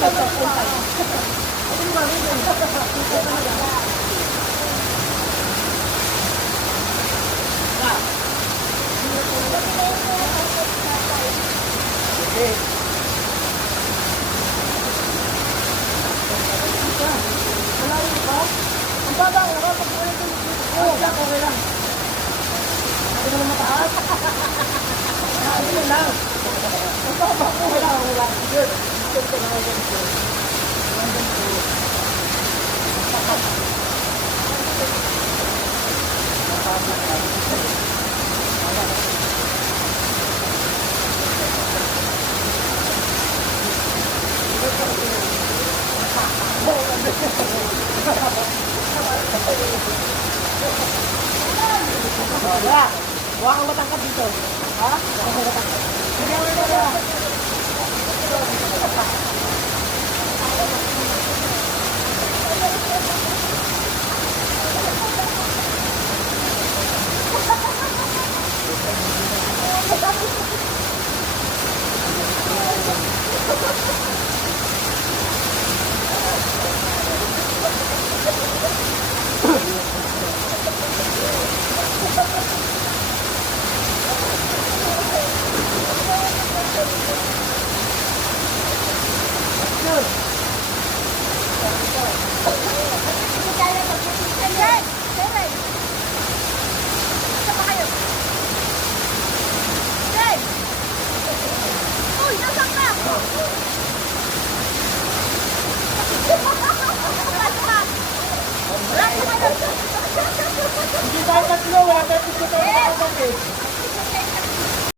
Ang baba, nakapag-ulit yung okay lang. Hindi naman mataas. Hindi lang. Ang baba, okay lang. Good. Good ka na wala. Huwag kang matangkad dito. Ha? Huwag kang matangkad. Sige, wala. Hindi tayo tatlo, wala tayo tatlo.